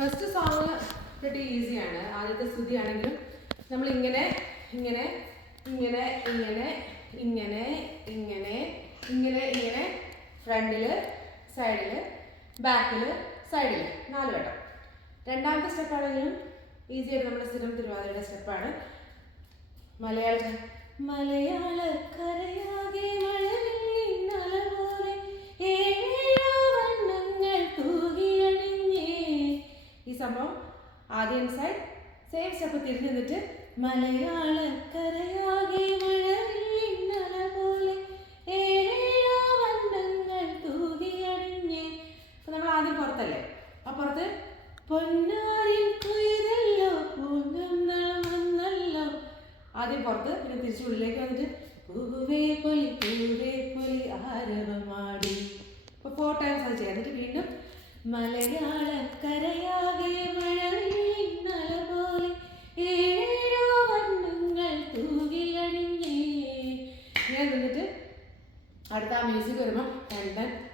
First song pretty ഈസിയാണ്. ആദ്യത്തെ സ്തുതിയാണെങ്കിലും നമ്മൾ ഇങ്ങനെ ഇങ്ങനെ ഇങ്ങനെ ഇങ്ങനെ ഇങ്ങനെ ഇങ്ങനെ ഇങ്ങനെ ഇങ്ങനെ ഫ്രണ്ടിൽ, സൈഡിൽ, ബാക്കിൽ, സൈഡിൽ 4 വട്ടം. രണ്ടാമത്തെ സ്റ്റെപ്പാണെങ്കിലും ഈസിയായിട്ട് നമ്മുടെ സ്ഥിരം തിരുവാതിരയുടെ സ്റ്റെപ്പാണ്. മലയാളക്കരയാകെ മഴവില്ലിന്നല പോലെ ഏഴേഴോ വർണ്ണങ്ങൾ തൂകിയണിഞ്ഞേ. ഈ സംഭവം ആദ്യം സൈഡ് സെയിം സ്റ്റെപ്പ് തിരിഞ്ഞു നിന്നിട്ട് മലയാളക്കരയാകെ മഴവില്ലിന്നല പോലെ ഏഴേഴോ വർണ്ണങ്ങൾ തൂകിയണിഞ്ഞേ. അപ്പൊ നമ്മൾ ആദ്യം പുറത്തല്ലേ, ആ പുറത്ത് പൊന്നാരിൻ കൊയ്തല്ലോ പൂന്തന്നല്ലോ ആദ്യം പുറത്ത്, പിന്നെ തിരിച്ച് ഉള്ളിലേക്ക് വന്നിട്ട് പൂവേ പൊലി ആരവമാടി. അപ്പോൾ 4 ടൈംസ് അത് ചെയ്യാം. എന്നിട്ട് വീണ്ടും മലയാളക്കരയാകെ മഴവില്ലിന്നല പോലെ ഏഴേഴോ വർണ്ണങ്ങൾ തൂകിയണിഞ്ഞേ. ഇങ്ങനെ നിന്നിട്ട് അടുത്ത ആ മ്യൂസിക് വരുമ്പോൾ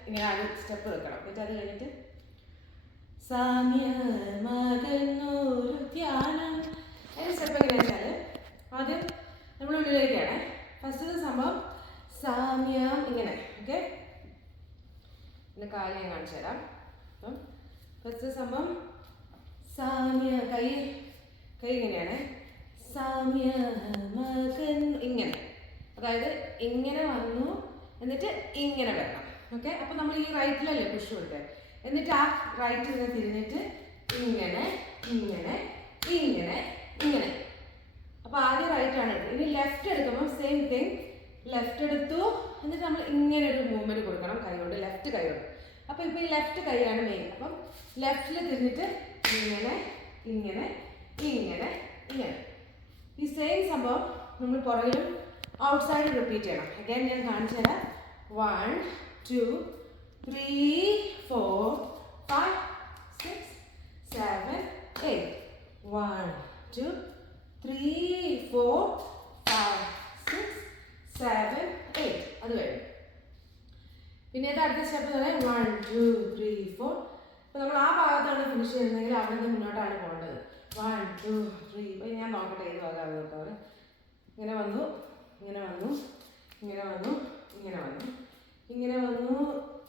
ഇങ്ങനെ ആദ്യം സ്റ്റെപ്പ് വെക്കണം. എന്നിട്ട് അത് കഴിഞ്ഞിട്ട് സാമ്യമകന്നൊരു ധ്യാനം. അതിൻ്റെ സ്റ്റെപ്പ് എങ്ങനെയാണെന്ന് വെച്ചാൽ ആദ്യം നമ്മൾ ഉള്ളിലേക്കാണ്. ഫസ്റ്റ് സംഭവം സാമ്യം ഇങ്ങനെ. ഓക്കെ, പിന്നെ കാല് ഞാൻ കാണിച്ചു തരാം. അപ്പം ഫസ്റ്റ് സംഭവം സാമ്യ, കൈ ഇങ്ങനെയാണ്. സാമ്യമകൻ ഇങ്ങനെ, അതായത് ഇങ്ങനെ വന്നു എന്നിട്ട് ഇങ്ങനെ വരണം. ഓക്കെ, അപ്പം നമ്മൾ ഈ റൈറ്റിലല്ലേ പുഷ് കൊടുക്കുക. എന്നിട്ട് ആ റൈറ്റിൽ നിന്ന് തിരിഞ്ഞിട്ട് ഇങ്ങനെ ഇങ്ങനെ ഇങ്ങനെ ഇങ്ങനെ. അപ്പോൾ ആദ്യം റൈറ്റ് ആണ് എടുത്തത്. ഇനി ലെഫ്റ്റ് എടുക്കുമ്പോൾ സെയിം തിങ്. ലെഫ്റ്റ് എടുത്തു, എന്നിട്ട് നമ്മൾ ഇങ്ങനെ ഒരു മൂവ്മെൻറ്റ് കൊടുക്കണം കൈ കൊണ്ട്, ലെഫ്റ്റ് കൈ കൊണ്ട്. അപ്പോൾ ഇപ്പോൾ ഈ ലെഫ്റ്റ് കൈയാണ് മെയിൻ. അപ്പം ലെഫ്റ്റിൽ തിരിഞ്ഞിട്ട് ഇങ്ങനെ ഇങ്ങനെ ഇങ്ങനെ ഇങ്ങനെ. ഈ സെയിം സംഭവം നമ്മൾ പുറകിലും ഔട്ട് സൈഡ് റിപ്പീറ്റ് ചെയ്യണം. അഗൈൻ ഞാൻ കാണിച്ചു തരാം. 1 2 3 4 5 6 7 8. 1 2 3 4 5 6 7 8. അത് കഴിഞ്ഞു. പിന്നെ ഇത് അടുത്ത സ്റ്റെപ്പ് തന്നെ 1 2 3 4. അപ്പോൾ നമ്മൾ ആ ഭാഗത്താണ് ഫിനിഷ് ചെയ്യുന്നതെങ്കിൽ അവിടെ നിന്ന് മുന്നോട്ടാണ് പോകേണ്ടത്. 1 2 3. അപ്പോൾ ഞാൻ നോക്കട്ടെ ഏത് ഭാഗമാണ് നോക്കാറ്. ഇങ്ങനെ വന്നു ഇങ്ങനെ വന്നു ഇങ്ങനെ വന്നു ഇങ്ങനെ വന്നു ഇങ്ങനെ വന്നു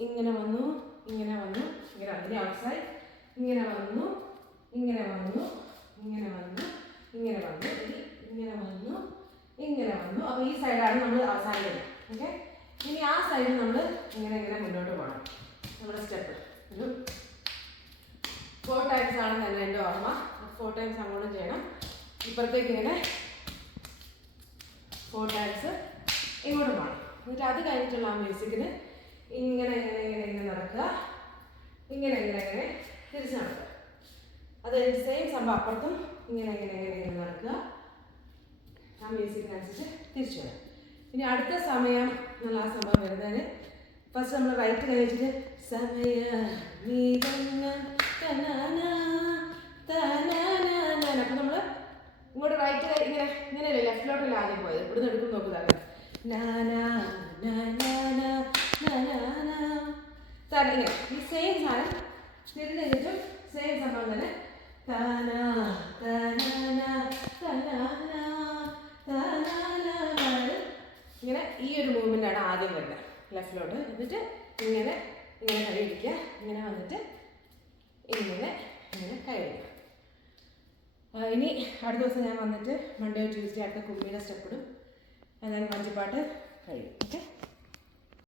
ഇങ്ങനെ വന്നു ഇങ്ങനെ വന്നു ഇങ്ങനെ വന്നു. ഇനി ഔട്ട് സൈഡ് ഇങ്ങനെ വന്നു ഇങ്ങനെ വന്നു ഇങ്ങനെ വന്നു ഇങ്ങനെ വന്നു ഇങ്ങനെ വന്നു ഇങ്ങനെ വന്നു. അപ്പോൾ ഈ സൈഡാണ് നമ്മൾ അവസാനിക്കുന്നത്. ഓക്കെ, ഇനി ആ സൈഡിൽ നമ്മൾ ഇങ്ങനെ ഇങ്ങനെ മുന്നോട്ട് പോകണം. നമ്മുടെ സ്റ്റെപ്പ് ഒരു 4 ടൈംസ് ആണെന്ന് തന്നെ എൻ്റെ ഓർമ്മ. 4 ടൈംസ് അങ്ങോട്ടും ചെയ്യണം. ഇപ്പുറത്തേക്ക് ഇങ്ങനെ 4 ടൈംസ് ഇങ്ങോട്ടും പോകണം. എന്നിട്ട് അത് കഴിഞ്ഞിട്ടുള്ള ആ മ്യൂസിക്കിന് ഇങ്ങനെ ഇങ്ങനെ ഇങ്ങനെ ഇങ്ങനെ നടക്കുക, ഇങ്ങനെ ഇങ്ങനെ ഇങ്ങനെ തിരിച്ച് നടക്കുക. അത് കഴിഞ്ഞിട്ട് സെയിം സംഭവം അപ്പുറത്തും ഇങ്ങനെ ഇങ്ങനെ ഇങ്ങനെ ഇങ്ങനെ നടക്കുക. ആ മ്യൂസിക്കിനനുസരിച്ച് തിരിച്ചു വരാം. ഇനി അടുത്ത സമയം എന്നുള്ള ആ സംഭവം വരുന്നതിന് ഫസ്റ്റ് നമ്മൾ റൈറ്റ് കൈ വെച്ചിട്ട് സമയ അപ്പോൾ നമ്മൾ ഇങ്ങോട്ട് റൈറ്റ് കൈ ഇങ്ങനെ ഇങ്ങനെയല്ലേ, ലെഫ്റ്റിലോട്ടല്ലേ ആദ്യം പോയത്. ഇവിടുന്ന് എടുക്കും നോക്കുന്നതാണ്. ഇങ്ങനെ ഈ സെയിം സാധനം തിരിഞ്ഞ് കഴിഞ്ഞിട്ടും സെയിം സംഭവം തന്നെ ഇങ്ങനെ ഈ ഒരു മൂവ്മെൻ്റാണ് ആദ്യം വരുന്നത് ലെഫ്റ്റിലോട്ട്. എന്നിട്ട് ഇങ്ങനെ ഇങ്ങനെ കൈ പിടിക്കുക, ഇങ്ങനെ വന്നിട്ട് ഇങ്ങനെ ഇങ്ങനെ കൈ പിടിക്കുക. ഇനി അടുത്ത ദിവസം ഞാൻ വന്നിട്ട് മൺഡേ ട്യൂസ്ഡേ അടുത്ത കുമ്മിയുടെ സ്റ്റെപ്പ് ഇടും. എന്നാൽ വഞ്ചിപ്പാട്ട് കഴിയും. ഓക്കെ.